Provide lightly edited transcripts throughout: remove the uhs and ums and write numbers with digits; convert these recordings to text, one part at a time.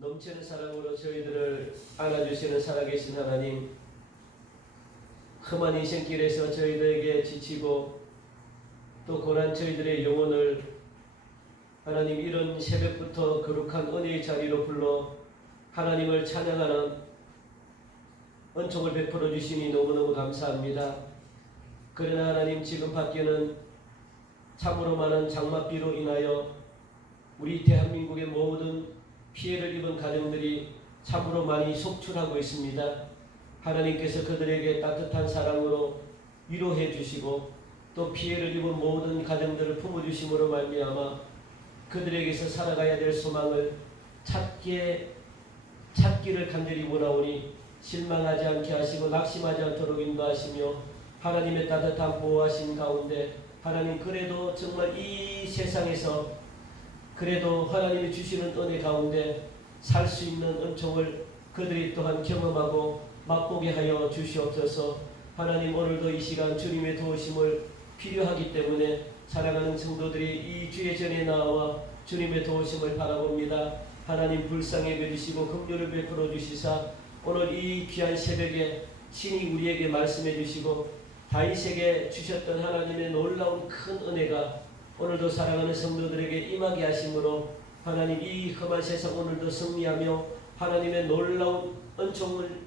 넘치는 사랑으로 저희들을 안아주시는 살아계신 하나님, 험한 인생길에서 저희들에게 지치고 또 고난 저희들의 영혼을 하나님 이런 새벽부터 거룩한 은혜의 자리로 불러 하나님을 찬양하는 은총을 베풀어 주시니 너무너무 감사합니다. 그러나 하나님, 지금 밖에는 참으로 많은 장맛비로 인하여 우리 대한민국의 모든 피해를 입은 가정들이 참으로 많이 속출하고 있습니다. 하나님께서 그들에게 따뜻한 사랑으로 위로해 주시고 또 피해를 입은 모든 가정들을 품어주심으로 말미암아 그들에게서 살아가야 될 소망을 찾기를 간절히 원하오니 실망하지 않게 하시고 낙심하지 않도록 인도하시며 하나님의 따뜻한 보호하심 가운데 하나님, 그래도 정말 이 세상에서 그래도 하나님이 주시는 은혜 가운데 살 수 있는 은총을 그들이 또한 경험하고 맛보게 하여 주시옵소서. 하나님, 오늘도 이 시간 주님의 도우심을 필요하기 때문에 사랑하는 성도들이 이 주의 전에 나와 주님의 도우심을 바라봅니다. 하나님, 불쌍히 여겨주시고 긍휼을 베풀어 주시사 오늘 이 귀한 새벽에 친히 우리에게 말씀해 주시고 다윗에게 주셨던 하나님의 놀라운 큰 은혜가 오늘도 사랑하는 성도들에게 임하게 하심으로 하나님, 이 험한 세상 오늘도 승리하며 하나님의 놀라운 은총을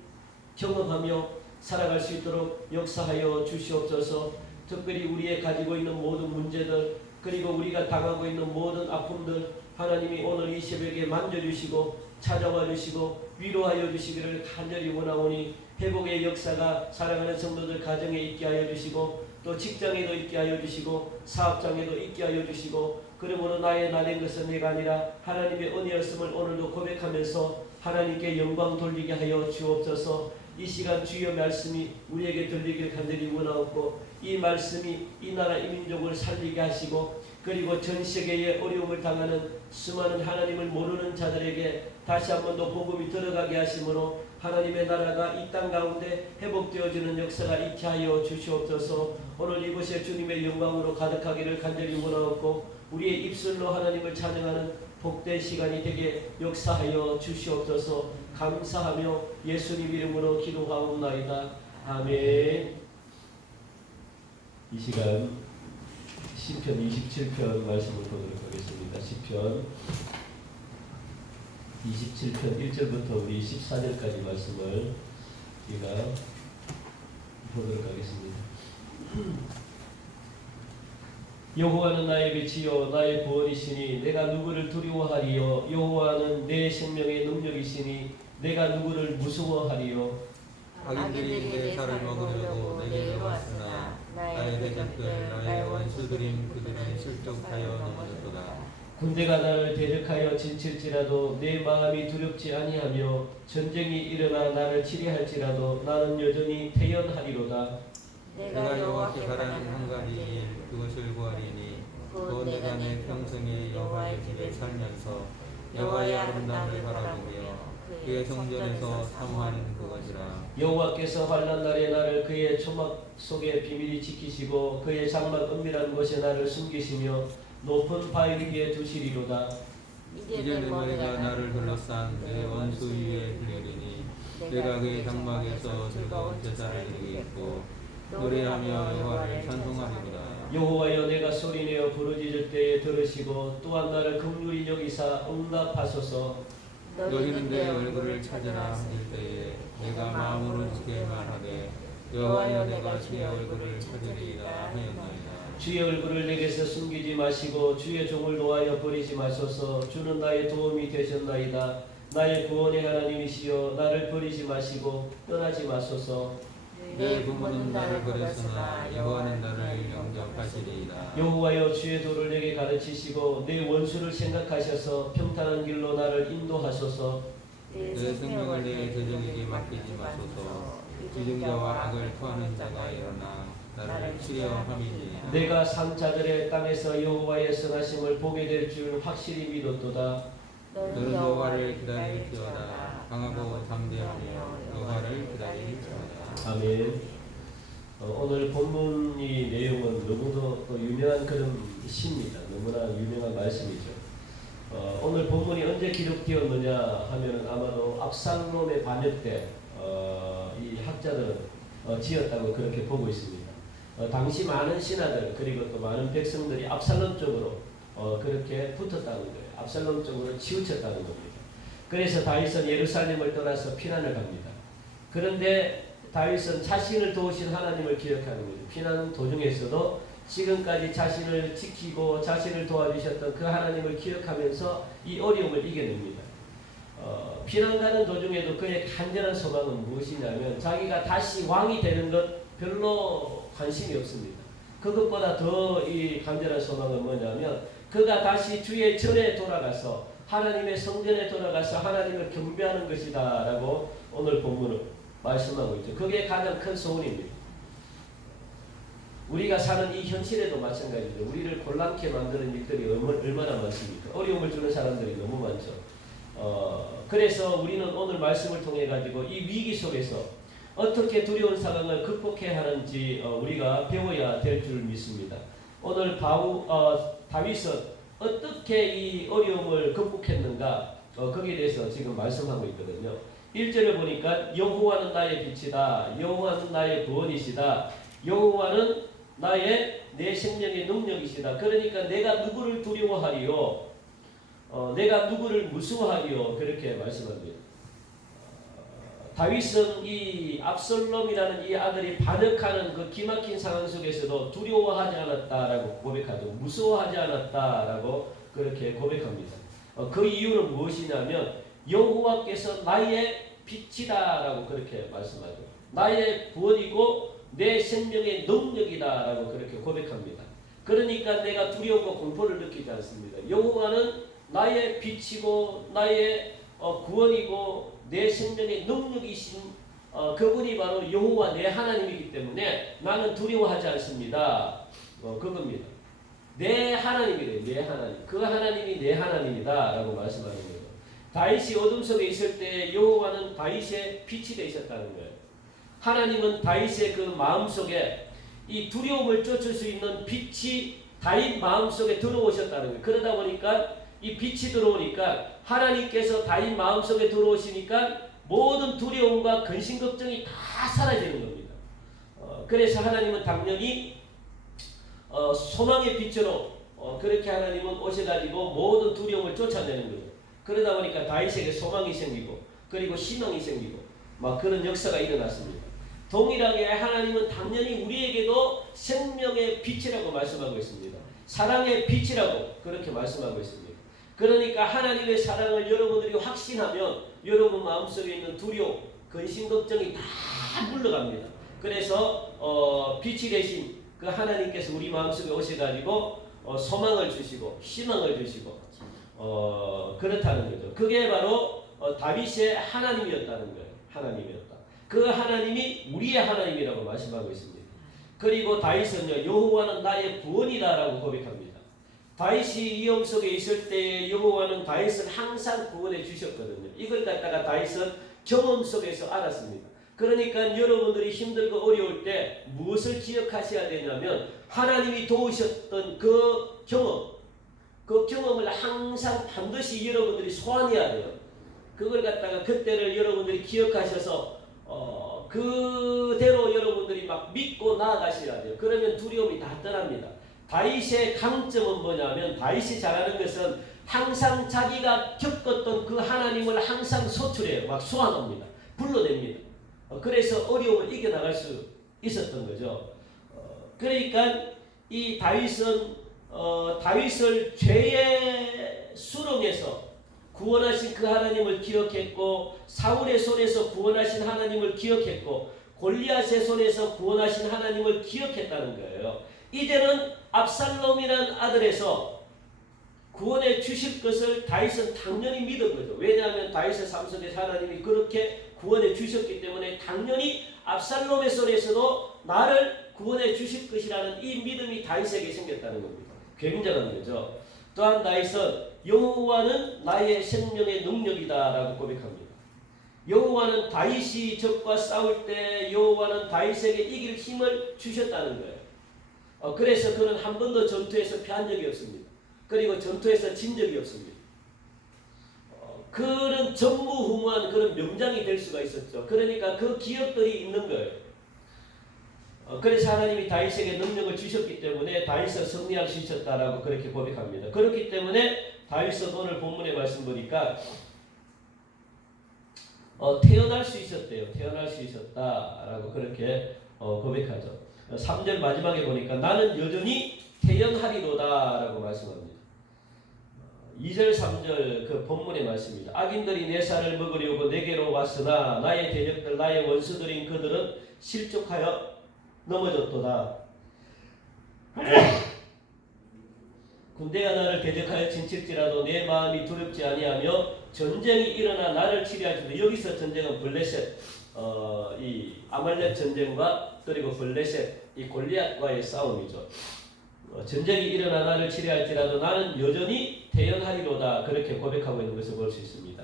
경험하며 살아갈 수 있도록 역사하여 주시옵소서. 특별히 우리의 가지고 있는 모든 문제들, 그리고 우리가 당하고 있는 모든 아픔들 하나님이 오늘 이 새벽에 만져주시고 찾아와 주시고 위로하여 주시기를 간절히 원하오니 회복의 역사가 사랑하는 성도들 가정에 있게 하여 주시고 또 직장에도 있게 하여 주시고 사업장에도 있게 하여 주시고, 그러므로 나의 나된 것은 내가 아니라 하나님의 은혜였음을 오늘도 고백하면서 하나님께 영광 돌리게 하여 주옵소서. 이 시간 주의 말씀이 우리에게 들리길 간절히 원하옵고 이 말씀이 이 나라 이 민족을 살리게 하시고 그리고 전 세계에 어려움을 당하는 수많은 하나님을 모르는 자들에게 다시 한 번 더 복음이 들어가게 하심으로 하나님의 나라가 이 땅 가운데 회복되어지는 역사가 있게 하여 주시옵소서. 오늘 이곳에 주님의 영광으로 가득하기를 간절히 원하옵고 우리의 입술로 하나님을 찬양하는 복된 시간이 되게 역사하여 주시옵소서. 감사하며 예수님 이름으로 기도하옵나이다. 아멘. 이 시간 시편 27편 말씀을 보도록 하겠습니다. 시편 27편 1절부터 우리 14절까지 말씀을 우리가 보도록 하겠습니다. 여호와는 나의 빛이요 나의 구원이시니 내가 누구를 두려워하리요. 여호와는 내 생명의 능력이시니 내가 누구를 무서워하리요. 악인들이 내 살을 먹으려고 내게 왔으나 나의 대적들 나의 원수들인 그들은 실족하여 넘어졌도다. 군대가 나를 대적하여 진칠지라도 내 마음이 두렵지 아니하며 전쟁이 일어나 나를 치리할지라도 나는 여전히 태연하리로다. 내가 여호와께 바라는 한 가지 일 그것을 구하리니 곧 내가 내 평생에 여호와의 집에 살면서 여호와의 아름다움을 바라보며 그의 성전에서 사모하는 그것이라. 여호와께서 환난 날에 나를 그의 초막 속에 비밀히 지키시고 그의 장막 은밀한 곳에 나를 숨기시며 높은 바위 위에 두시리로다. 이제 내 머리가 나를 둘러싼 내 원수 위에 들리리니 내가 그의 장막에서 즐거운 제사를 드리겠고 노래하며 여호와를 찬송하리로다. 여호와여, 내가 소리내어 부르짖을 때에 들으시고 또한 나를 긍휼히 여기사 응답하소서. 너희는 내 얼굴을 찾으라 하실 때에 내가 마음으로 주께 말하되 여호와여 내가 주의 얼굴을 찾으리이다 하였나이다. 주의 얼굴을 내게서 숨기지 마시고 주의 종을 놓아여 버리지 마소서. 주는 나의 도움이 되셨나이다. 나의 구원의 하나님이시여 나를 버리지 마시고 떠나지 마소서. 내 부모는 나를 버렸으나 여호와는 나를 영접하시리이다. 여호와여, 주의 도를 내게 가르치시고 내 원수를 생각하셔서 평탄한 길로 나를 인도하소서. 내 생명을 내 대적에게 맡기지 마소서. 위증자와 악을 토하는 자가 일어나 나를 치려 함이니이다. 내가 산 자들의 땅에서 여호와의 선하심을 보게 될 줄 확실히 믿었도다. 너는 여호와를 기다릴지어다. 강하고 담대하며 여호와를 기다릴지어다. 아멘. 오늘 본문의 내용은 너무도 또 유명한 그런 시입니다. 너무나 유명한 말씀이죠. 오늘 본문이 언제 기록되었느냐 하면 아마도 압살롬의 반역 때 이 학자들은 지었다고 그렇게 보고 있습니다. 당시 많은 신하들 그리고 또 많은 백성들이 압살롬 쪽으로 그렇게 붙었다는 거예요. 압살롬 쪽으로 치우쳤다는 겁니다. 그래서 다윗은 예루살렘을 떠나서 피난을 갑니다. 그런데 다윗은 자신을 도우신 하나님을 기억하는 거죠. 피난 도중에서도 지금까지 자신을 지키고 자신을 도와주셨던 그 하나님을 기억하면서 이 어려움을 이겨냅니다. 피난 가는 도중에도 그의 간절한 소망은 무엇이냐면 자기가 다시 왕이 되는 것 별로 관심이 없습니다. 그것보다 더 이 간절한 소망은 뭐냐면 그가 다시 주의 전에 돌아가서 하나님의 성전에 돌아가서 하나님을 경배하는 것이다 라고 오늘 본문은 말씀하고 있죠. 그게 가장 큰 소원입니다. 우리가 사는 이 현실에도 마찬가지죠. 우리를 곤란케 만드는 일들이 얼마나 많습니까? 어려움을 주는 사람들이 너무 많죠. 그래서 우리는 오늘 말씀을 통해 가지고 이 위기 속에서 어떻게 두려운 상황을 극복해야 하는지 우리가 배워야 될 줄 믿습니다. 오늘 다윗은 어떻게 이 어려움을 극복했는가 거기에 대해서 지금 말씀하고 있거든요. 1절을 보니까 여호와는 나의 빛이다. 여호와는 나의 구원이시다. 여호와는 내 생명의 능력이시다. 그러니까 내가 누구를 두려워하리요? 내가 누구를 무서워하리요? 그렇게 말씀합니다. 다윗은 이 압살롬이라는 이 아들이 반역하는 그 기막힌 상황 속에서도 두려워하지 않았다라고 고백하죠. 무서워하지 않았다라고 그렇게 고백합니다. 그 이유는 무엇이냐면 여호와께서 나의 빛이다라고 그렇게 말씀하죠. 나의 구원이고 내 생명의 능력이다라고 그렇게 고백합니다. 그러니까 내가 두려움과 공포를 느끼지 않습니다. 여호와는 나의 빛이고 나의 구원이고 내 생명의 능력이신 그분이 바로 여호와 내 하나님이기 때문에 나는 두려워하지 않습니다. 그겁니다. 내 하나님이래. 내 하나님. 그 하나님이 내 하나님이다 라고 말씀하는 거예요. 다윗이 어둠 속에 있을 때 여호와는 다윗의 빛이 되셨다는 거예요. 하나님은 다윗의 그 마음속에 이 두려움을 쫓을 수 있는 빛이 다윗 마음속에 들어오셨다는 거예요. 그러다 보니까 이 빛이 들어오니까 하나님께서 다윗 마음속에 들어오시니까 모든 두려움과 근심 걱정이 다 사라지는 겁니다. 그래서 하나님은 당연히 소망의 빛으로 그렇게 하나님은 오셔가지고 모든 두려움을 쫓아내는 거예요. 그러다 보니까 다윗에게 소망이 생기고 그리고 희망이 생기고 막 그런 역사가 일어났습니다. 동일하게 하나님은 당연히 우리에게도 생명의 빛이라고 말씀하고 있습니다. 사랑의 빛이라고 그렇게 말씀하고 있습니다. 그러니까 하나님의 사랑을 여러분들이 확신하면 여러분 마음속에 있는 두려움, 근심, 걱정이 다 물러갑니다. 그래서 빛이 되신 그 하나님께서 우리 마음속에 오셔가지고 소망을 주시고 희망을 주시고 그렇다는 거죠. 그게 바로 다윗의 하나님이었다는 거예요. 하나님이었다. 그 하나님이 우리의 하나님이라고 말씀하고 있습니다. 그리고 다윗은요, 여호와는 나의 구원이다라고 고백합니다. 다윗이 위험 속에 있을 때 여호와는 다윗을 항상 구원해 주셨거든요. 이걸 갖다가 다윗은 경험 속에서 알았습니다. 그러니까 여러분들이 힘들고 어려울 때 무엇을 기억하셔야 되냐면 하나님이 도우셨던 그 경험을 항상 반드시 여러분들이 소환해야 돼요. 그걸 갖다가 그때를 여러분들이 기억하셔서 그대로 여러분들이 막 믿고 나아가셔야 돼요. 그러면 두려움이 다 떠납니다. 다윗의 강점은 뭐냐면 다윗이 잘하는 것은 항상 자기가 겪었던 그 하나님을 항상 소출해요. 막 소환합니다. 불러냅니다. 그래서 어려움을 이겨나갈 수 있었던 거죠. 그러니까 이 다윗은 다윗을 죄의 수렁에서 구원하신 그 하나님을 기억했고 사울의 손에서 구원하신 하나님을 기억했고 골리앗의 손에서 구원하신 하나님을 기억했다는 거예요. 이제는 압살롬이라는 아들에서 구원해 주실 것을 다윗은 당연히 믿은 거죠. 왜냐하면 다윗의 삶 속에서 하나님이 그렇게 구원해 주셨기 때문에 당연히 압살롬의 손에서도 나를 구원해 주실 것이라는 이 믿음이 다윗에게 생겼다는 겁니다. 굉장한 거죠. 또한 다윗은 여호와는 나의 생명의 능력이다라고 고백합니다. 여호와는 다윗이 적과 싸울 때 여호와는 다윗에게 이길 힘을 주셨다는 거예요. 그래서 그는 한 번도 전투에서 패한 적이 없습니다. 그리고 전투에서 진 적이 없습니다. 그런 전무후무한 그런 명장이 될 수가 있었죠. 그러니까 그 기억들이 있는 거예요. 그래서 하나님이 다윗에게 능력을 주셨기 때문에 다윗을 승리할 수 있었다라고 그렇게 고백합니다. 그렇기 때문에 다윗은 오늘 본문의 말씀 보니까 태어날 수 있었대요. 태어날 수 있었다라고 그렇게 고백하죠. 3절 마지막에 보니까 나는 여전히 태연하리로다라고 말씀합니다. 2절 3절 그 본문의 말씀입니다. 악인들이 내 살을 먹으려고 내게로 왔으나 나의 대적들 나의 원수들인 그들은 실족하여 넘어졌도다. 군대가 나를 대적하여 진칠지라도 내 마음이 두렵지 아니하며 전쟁이 일어나 나를 치리할지도. 여기서 전쟁은 블레셋 이 아말렉 전쟁과 그리고 블레셋 이 골리앗과의 싸움이죠. 전쟁이 일어나 나를 치리할지라도 나는 여전히 태연하리로다 그렇게 고백하고 있는 것을 볼 수 있습니다.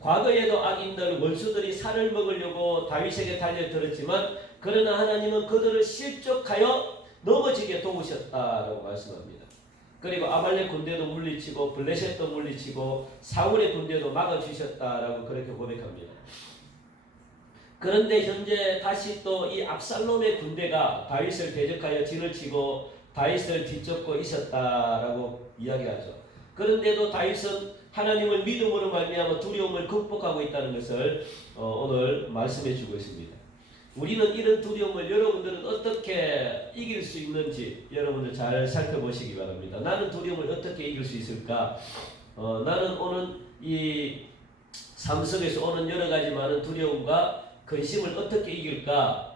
과거에도 악인들 원수들이 살을 먹으려고 다윗에게 달려들었지만 그러나 하나님은 그들을 실족하여 넘어지게 도우셨다라고 말씀합니다. 그리고 아말렉 군대도 물리치고 블레셋도 물리치고 사울의 군대도 막아주셨다라고 그렇게 고백합니다. 그런데 현재 다시 또 이 압살롬의 군대가 다윗을 대적하여 진을 치고 다윗을 뒤쫓고 있었다라고 이야기하죠. 그런데도 다윗은 하나님을 믿음으로 말미암아 두려움을 극복하고 있다는 것을 오늘 말씀해 주고 있습니다. 우리는 이런 두려움을 여러분들은 어떻게 이길 수 있는지 여러분들 잘 살펴보시기 바랍니다. 나는 두려움을 어떻게 이길 수 있을까? 나는 오는 이 삶 속에서 오는 여러 가지 많은 두려움과 근심을 어떻게 이길까?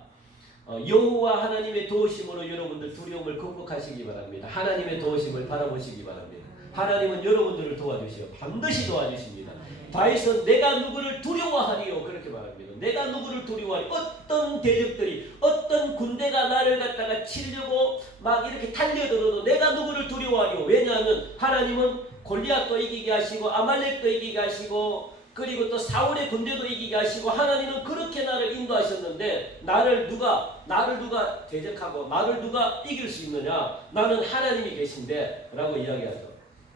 여호와 하나님의 도우심으로 여러분들 두려움을 극복하시기 바랍니다. 하나님의 도우심을 바라보시기 바랍니다. 하나님은 여러분들을 도와주시오. 반드시 도와주십니다. 다윗은 내가 누구를 두려워하리요 그렇게 말합니다. 내가 누구를 두려워하리. 어떤 대적들이 어떤 군대가 나를 갖다가 치려고 막 이렇게 달려들어도 내가 누구를 두려워하리요. 왜냐하면 하나님은 골리앗도 이기게 하시고 아말렉도 이기게 하시고 그리고 또 사울의 군대도 이기게 하시고 하나님은 그렇게 나를 인도하셨는데 나를 누가 대적하고 나를 누가 이길 수 있느냐. 나는 하나님이 계신데 라고 이야기하죠.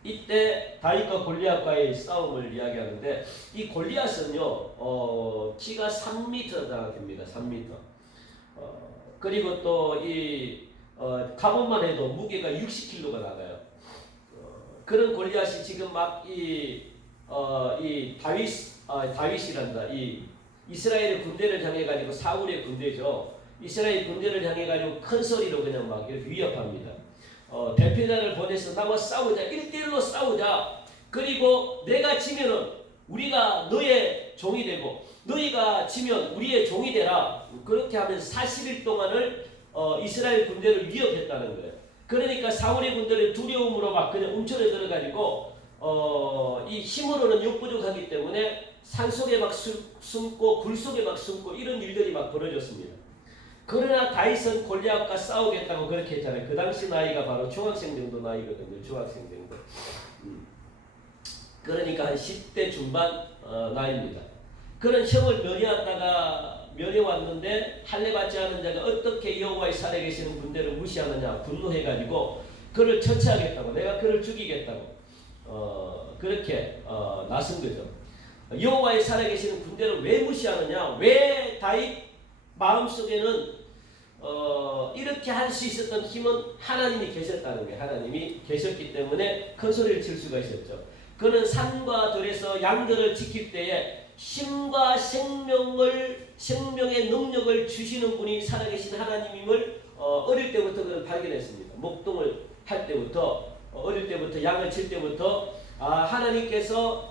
이때 다윗과 골리앗과의 싸움을 이야기하는데 이 골리앗은요 키가 3m가 됩니다. 3m. 그리고 또 이 갑옷만 해도 무게가 60kg가 나가요. 그런 골리앗이 지금 막 이 다윗이란다. 이 이스라엘의 군대를 향해 가지고 사울의 군대죠. 이스라엘 군대를 향해 가지고 큰 소리로 그냥 막 이렇게 위협합니다. 대표자를 보내서 나와 싸우자. 1대1로 싸우자. 그리고 내가 지면은 우리가 너의 종이 되고 너희가 지면 우리의 종이 되라. 그렇게 하면서 40일 동안을 이스라엘 군대를 위협했다는 거예요. 그러니까 사울의 군대를 두려움으로 막 그냥 움츠러 들어가지고 이 힘으로는 역부족하기 때문에 산속에 막 숨고 굴속에 막 숨고 이런 일들이 막 벌어졌습니다. 그러나 다윗은 골리앗과 싸우겠다고 그렇게 했잖아요. 그 당시 나이가 바로 중학생 정도 나이거든요. 중학생 정도. 그러니까 한 10대 중반 나이입니다. 그런 형을 면해왔는데 할례받지 않은 자가 어떻게 여호와의 산에 계시는 군대를 무시하느냐 분노해가지고 그를 처치하겠다고 내가 그를 죽이겠다고 그렇게 나선 거죠. 여호와의 산에 계시는 군대를 왜 무시하느냐. 왜 다윗 마음속에는 이렇게 할 수 있었던 힘은 하나님이 계셨다는 거예요. 하나님이 계셨기 때문에 큰 소리를 칠 수가 있었죠. 그는 산과 들에서 양들을 지킬 때에 힘과 생명의 능력을 주시는 분이 살아계신 하나님임을 어릴 때부터 그는 발견했습니다. 목동을 할 때부터 어릴 때부터 양을 칠 때부터 하나님께서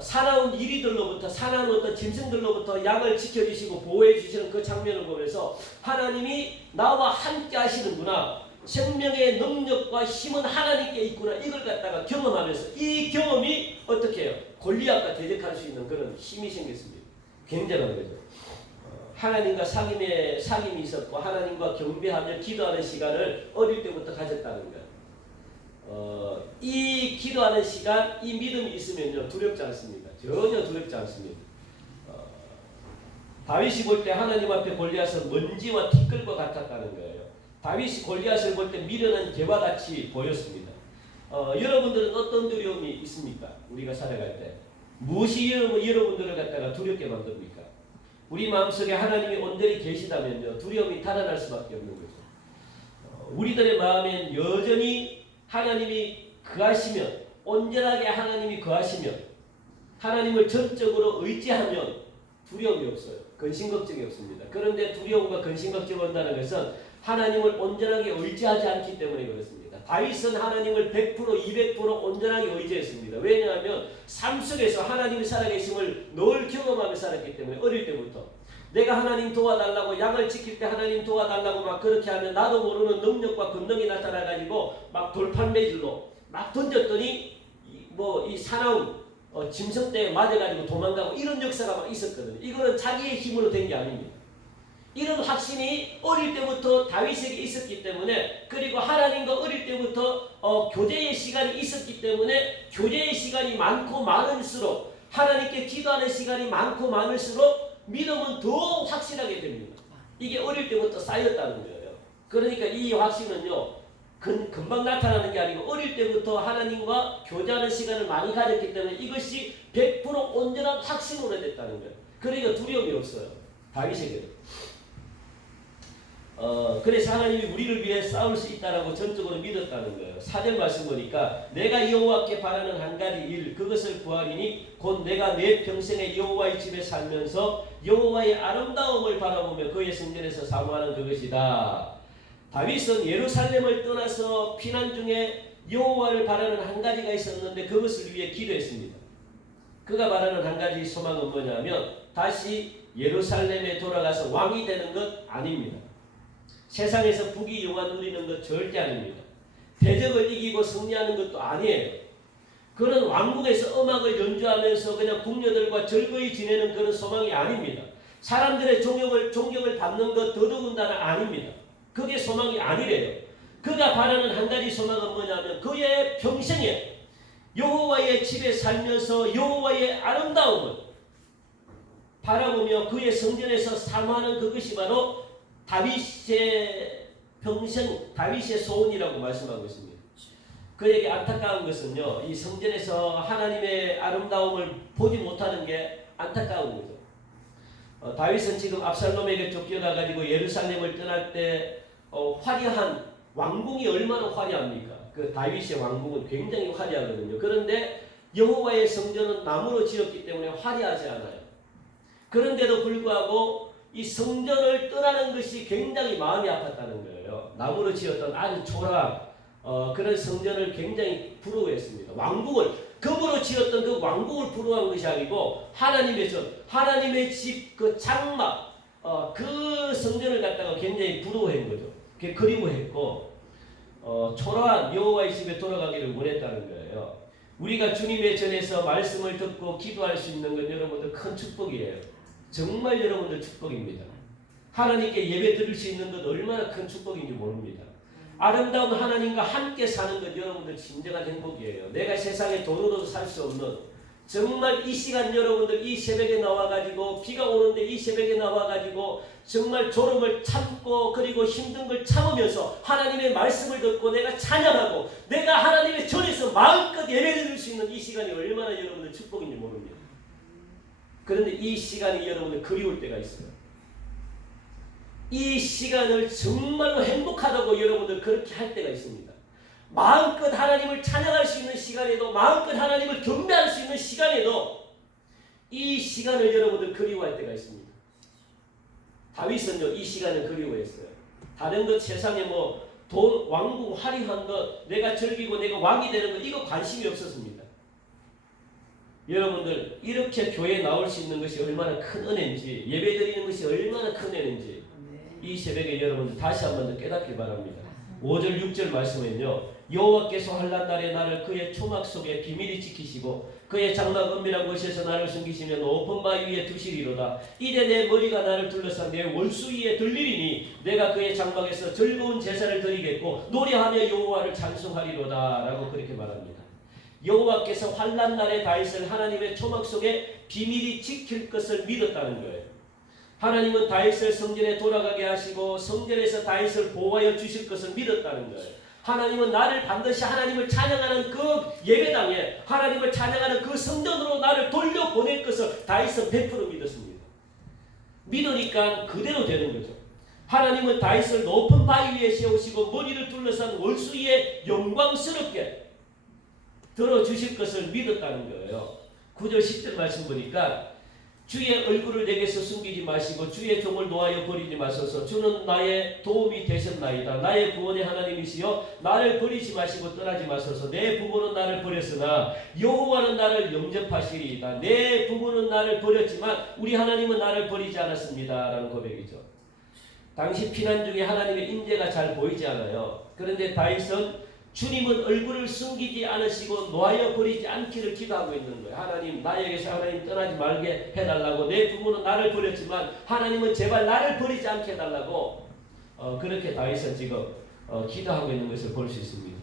사나운 이리들로부터 사나운 어떤 짐승들로부터 양을 지켜주시고 보호해주시는 그 장면을 보면서 하나님이 나와 함께 하시는구나. 생명의 능력과 힘은 하나님께 있구나. 이걸 갖다가 경험하면서 이 경험이 어떻게 해요? 골리앗과 대적할 수 있는 그런 힘이 생겼습니다. 굉장한 거죠. 하나님과 사귐이 있었고 하나님과 경배하며 기도하는 시간을 어릴 때부터 가졌다는 거예요. 이 기도하는 시간, 이 믿음이 있으면요 두렵지 않습니다. 전혀 두렵지 않습니다. 다윗이 볼 때 하나님 앞에 골리앗은 먼지와 티끌과 같았다는 거예요. 다윗이 골리앗을 볼 때 미련한 개와 같이 보였습니다. 여러분들은 어떤 두려움이 있습니까? 우리가 살아갈 때 무엇이 여러분들을 갖다가 두렵게 만듭니까? 우리 마음속에 하나님이 온전히 계시다면요, 두려움이 달아날 수밖에 없는 거죠. 우리들의 마음엔 여전히 하나님이 거하시면, 온전하게 하나님이 거하시면, 하나님을 전적으로 의지하면 두려움이 없어요. 근심 걱정이 없습니다. 그런데 두려움과 근심 걱정이 온다는 것은 하나님을 온전하게 의지하지 않기 때문에 그렇습니다. 다윗은 하나님을 100% 200% 온전하게 의지했습니다. 왜냐하면 삶 속에서 하나님이 살아계심을 늘 경험하며 살았기 때문에, 어릴 때부터 내가 하나님 도와달라고, 양을 지킬 때 하나님 도와달라고 막 그렇게 하면 나도 모르는 능력과 권능이 나타나가지고 막 돌판매질로 막 던졌더니 이 사나운 짐승떼에 맞아가지고 도망가고 이런 역사가 막 있었거든요. 이거는 자기의 힘으로 된 게 아닙니다. 이런 확신이 어릴 때부터 다윗에게 있었기 때문에, 그리고 하나님과 어릴 때부터 교제의 시간이 있었기 때문에, 교제의 시간이 많고 많을수록, 하나님께 기도하는 시간이 많고 많을수록 믿음은 더 확실하게 됩니다. 이게 어릴 때부터 쌓였다는 거예요. 그러니까 이 확신은요, 금방 나타나는 게 아니고 어릴 때부터 하나님과 교제하는 시간을 많이 가졌기 때문에 이것이 100% 온전한 확신으로 됐다는 거예요. 그러니까 두려움이 없어요, 다윗에게는. 그래서 하나님이 우리를 위해 싸울 수 있다라고 전적으로 믿었다는 거예요. 4절 말씀 보니까 내가 여호와께 바라는 한 가지 일, 그것을 구하리니 곧 내가 내 평생에 여호와의 집에 살면서 여호와의 아름다움을 바라보며 그의 성전에서 사모하는 그것이다. 다윗은 예루살렘을 떠나서 피난 중에 여호와를 바라는 한 가지가 있었는데 그것을 위해 기도했습니다. 그가 바라는 한 가지 소망은 뭐냐면 다시 예루살렘에 돌아가서 왕이 되는 것 아닙니다. 세상에서 부귀영화 누리는 것 절대 아닙니다. 대적을 이기고 승리하는 것도 아니에요. 그런 왕국에서 음악을 연주하면서 그냥 궁녀들과 즐거이 지내는 그런 소망이 아닙니다. 사람들의 존경을 받는 것 더더군다나 아닙니다. 그게 소망이 아니래요. 그가 바라는 한 가지 소망은 뭐냐면 그의 평생에 여호와의 집에 살면서 여호와의 아름다움을 바라보며 그의 성전에서 사모하는 그것이 바로 다윗의 평생, 다윗의 소원이라고 말씀하고 있습니다. 그에게 안타까운 것은요, 이 성전에서 하나님의 아름다움을 보지 못하는 게 안타까운 거죠. 다윗은 지금 압살롬에게 쫓겨나가지고 예루살렘을 떠날 때 화려한 왕궁이 얼마나 화려합니까? 그 다윗의 왕궁은 굉장히 화려하거든요. 그런데 여호와의 성전은 나무로 지었기 때문에 화려하지 않아요. 그런데도 불구하고 이 성전을 떠나는 것이 굉장히 마음이 아팠다는 거예요. 나무로 지었던 아주 초라한 그런 성전을 굉장히 부러워했습니다. 왕궁을, 금으로 지었던 그 왕궁을 부러워한 것이 아니고 하나님의 전, 하나님의 집 그 장막, 그 성전을 갖다가 굉장히 부러워한 거죠. 그리워했고 초라한 여호와의 집에 돌아가기를 원했다는 거예요. 우리가 주님의 전에서 말씀을 듣고 기도할 수 있는 건 여러분들 큰 축복이에요. 정말 여러분들 축복입니다. 하나님께 예배 드릴 수 있는 것 얼마나 큰 축복인지 모릅니다. 아름다운 하나님과 함께 사는 것 여러분들 진정한 행복이에요. 내가 세상에 돈으로도 살 수 없는, 정말 이 시간 여러분들 이 새벽에 나와가지고 비가 오는데 이 새벽에 나와가지고 정말 졸음을 참고 그리고 힘든 걸 참으면서 하나님의 말씀을 듣고 내가 찬양하고 내가 하나님의 전에서 마음껏 예배 드릴 수 있는 이 시간이 얼마나 여러분들 축복인지 모릅니다. 그런데 이 시간이 여러분들 그리울 때가 있어요. 이 시간을 정말로 행복하다고 여러분들 그렇게 할 때가 있습니다. 마음껏 하나님을 찬양할 수 있는 시간에도, 마음껏 하나님을 경배할 수 있는 시간에도 이 시간을 여러분들 그리워할 때가 있습니다. 다윗은요, 이 시간을 그리워했어요. 다른 것, 세상에 돈, 왕궁, 화려한 것, 내가 즐기고 내가 왕이 되는 것, 이거 관심이 없었습니다. 여러분들 이렇게 교회에 나올 수 있는 것이 얼마나 큰 은혜인지, 예배 드리는 것이 얼마나 큰 은혜인지 이 새벽에 여러분들 다시 한번 더 깨닫기 바랍니다. 5절 6절 말씀은요, 여호와께서 환난 날에 나를 그의 초막 속에 비밀히 지키시고 그의 장막 은밀한 곳에서 나를 숨기시며 높은 바위 위에 두시리로다. 이제 내 머리가 나를 둘러싼 내 원수 위에 들리리니 내가 그의 장막에서 즐거운 제사를 드리겠고 노래하며 여호와를 찬송하리로다 라고 그렇게 말합니다. 여호와께서 환난 날에 다윗을 하나님의 초막 속에 비밀히 지킬 것을 믿었다는 거예요. 하나님은 다윗을 성전에 돌아가게 하시고 성전에서 다윗을 보호하여 주실 것을 믿었다는 거예요. 하나님은 나를 반드시 하나님을 찬양하는 그 예배당에 하나님을 찬양하는 그 성전으로 나를 돌려보낼 것을 다윗은 100% 믿었습니다. 믿으니까 그대로 되는 거죠. 하나님은 다윗을 높은 바위 위에 세우시고 머리를 둘러싼 원수 위에 영광스럽게 들어주실 것을 믿었다는 거예요. 9절 10절 말씀 보니까 주의 얼굴을 내게서 숨기지 마시고 주의 종을 놓아여 버리지 마소서. 주는 나의 도움이 되셨나이다. 나의 구원의 하나님이시여 나를 버리지 마시고 떠나지 마소서. 내 부모는 나를 버렸으나 여호와는 나를 영접하시리이다. 내 부모는 나를 버렸지만 우리 하나님은 나를 버리지 않았습니다. 라는 고백이죠. 당시 피난 중에 하나님의 임재가 잘 보이지 않아요. 그런데 다윗은 주님은 얼굴을 숨기지 않으시고 놓아여 버리지 않기를 기도하고 있는 거예요. 하나님 나에게서 하나님 떠나지 말게 해달라고. 내 부모는 나를 버렸지만 하나님은 제발 나를 버리지 않게 해달라고 그렇게 다윗은 지금 기도하고 있는 것을 볼 수 있습니다.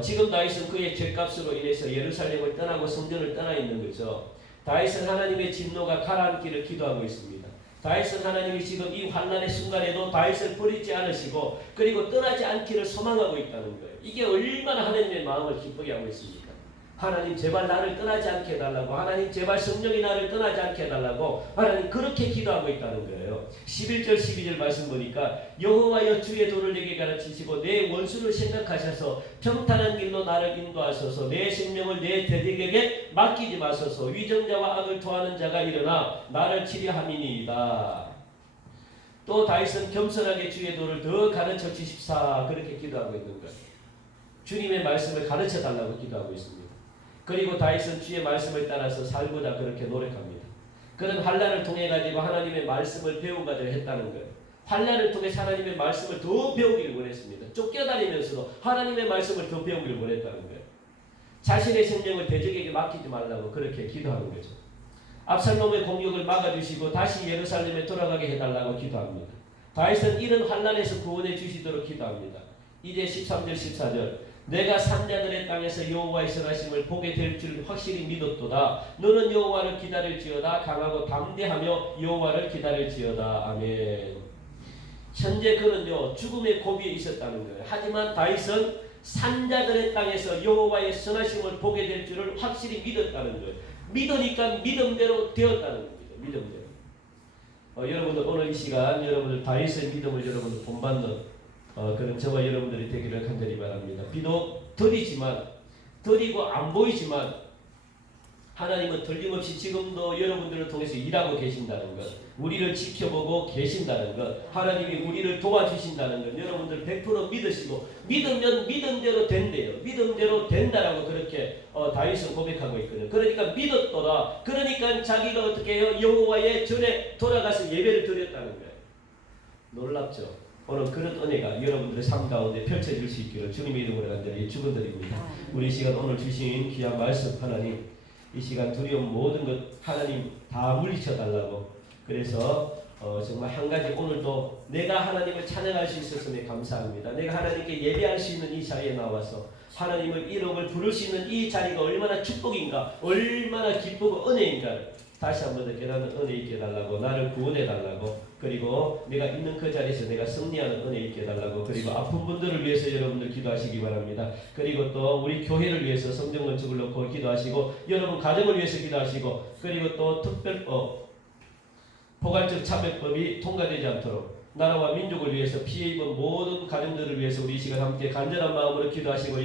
지금 다윗은 그의 죄값으로 인해서 예루살렘을 떠나고 성전을 떠나 있는 거죠. 다윗은 하나님의 진노가 가라앉기를 기도하고 있습니다. 다윗은 하나님이 지금 이 환난의 순간에도 다윗을 버리지 않으시고 그리고 떠나지 않기를 소망하고 있다는 거예요. 이게 얼마나 하나님의 마음을 기쁘게 하고 있습니까? 하나님 제발 나를 떠나지 않게 해달라고. 하나님 제발 성령이 나를 떠나지 않게 해달라고. 하나님 그렇게 기도하고 있다는 거예요. 11절 12절 말씀 보니까 여호와여 주의 도를 내게 가르치시고 내 원수를 생각하셔서 평탄한 길로 나를 인도하소서. 내 생명을 내 대적에게 맡기지 마소서. 위정자와 악을 토하는 자가 일어나 나를 치려함이니이다. 또 다윗은 겸손하게 주의 도를 더 가르쳐 주십사 그렇게 기도하고 있는 거예요. 주님의 말씀을 가르쳐 달라고 기도하고 있습니다. 그리고 다윗은 주의 말씀을 따라서 살고자 그렇게 노력합니다. 그런 환난을 통해 가지고 하나님의 말씀을 배우고자 했다는 거예요. 환난을 통해 하나님의 말씀을 더 배우기를 원했습니다. 쫓겨다니면서도 하나님의 말씀을 더 배우기를 원했다는 거예요. 자신의 생명을 대적에게 맡기지 말라고 그렇게 기도하는 거죠. 압살롬의 공격을 막아주시고 다시 예루살렘에 돌아가게 해달라고 기도합니다. 다윗은 이런 환난에서 구원해 주시도록 기도합니다. 이제 13절 14절 내가 산자들의 땅에서 여호와의 선하심을 보게 될 줄 확실히 믿었도다. 너는 여호와를 기다릴지어다. 강하고 담대하며 여호와를 기다릴지어다. 아멘. 현재 그는요 죽음의 고비에 있었다는 거예요. 하지만 다윗은 산자들의 땅에서 여호와의 선하심을 보게 될 줄을 확실히 믿었다는 거예요. 믿으니까 믿음대로 되었다는 겁니다. 믿음대로. 여러분들 오늘 이 시간 여러분들 다윗의 믿음을 여러분들 본받는 그런 저와 여러분들이 되기를 간절히 바랍니다. 비록 더디고 안 보이지만 하나님은 틀림없이 지금도 여러분들을 통해서 일하고 계신다는 것, 우리를 지켜보고 계신다는 것, 하나님이 우리를 도와주신다는 것 여러분들 100% 믿으시고 믿으면 믿음대로 된대요. 믿음대로 된다라고 그렇게 다윗은 고백하고 있거든요. 그러니까 믿었더라. 그러니까 자기가 어떻게 해요? 여호와의 전에 돌아가서 예배를 드렸다는 거예요. 놀랍죠? 오늘 그런 은혜가 여러분들의 삶 가운데 펼쳐질 수 있기를 주님의 이름으로 간절히 축원드립니다. 우리 이 시간 오늘 주신 귀한 말씀 하나님 이 시간 두려움 모든 것 하나님 다 물리쳐 달라고. 그래서 정말 한 가지 오늘도 내가 하나님을 찬양할 수 있어서 감사합니다. 내가 하나님께 예배할 수 있는 이 자리에 나와서 하나님을 이름을 부를 수 있는 이 자리가 얼마나 축복인가, 얼마나 기쁘고 은혜인가를 다시 한번 더 깨닫는 은혜 있게 해달라고. 나를 구원해 달라고. 그리고 내가 있는 그 자리에서 내가 승리하는 은혜 있게 해달라고. 그리고 아픈 분들을 위해서 여러분들 기도하시기 바랍니다. 그리고 또 우리 교회를 위해서 성전 건축을 놓고 기도하시고 여러분 가정을 위해서 기도하시고 그리고 또 특별법 포괄적 차별법이 통과되지 않도록 나라와 민족을 위해서 피해 입은 모든 가정들을 위해서 우리 이 시간 함께 간절한 마음으로 기도하시고